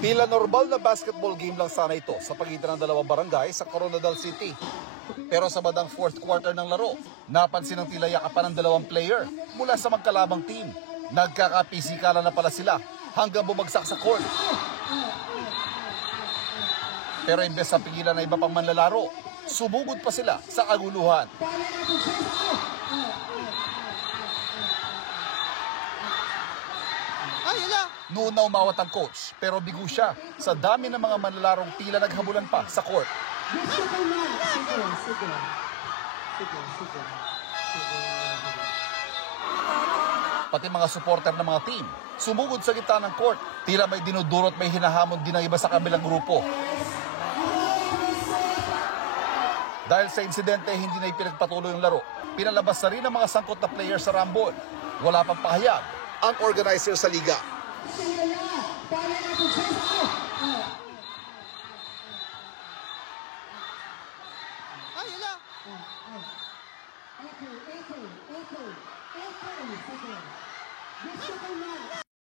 Tila normal na basketball game lang sana ito sa pagitan ng dalawang barangay sa Coronadal City. Pero sa bandang fourth quarter ng laro, napansin ng tila yakapan ng dalawang player mula sa magkalabang team. Nagkakapisikalan na pala sila hanggang bumagsak sa court. Pero imbes na pigilan na iba pang manlalaro, sumugod pa sila sa kaguluhan. Noon na umawat ang coach, pero bigo siya sa dami ng mga manlalarong tila naghabulan pa sa court. Pati mga supporter ng mga team, sumugod sa gitna ng court. Tila may dinudurot, may hinahamon din ang iba sa kabilang grupo. Dahil sa insidente, hindi na ipinagpatuloy yung laro. Pinalabas na rin ang mga sangkot na player sa Rambon. Wala pang pahayag ang organizer sa liga.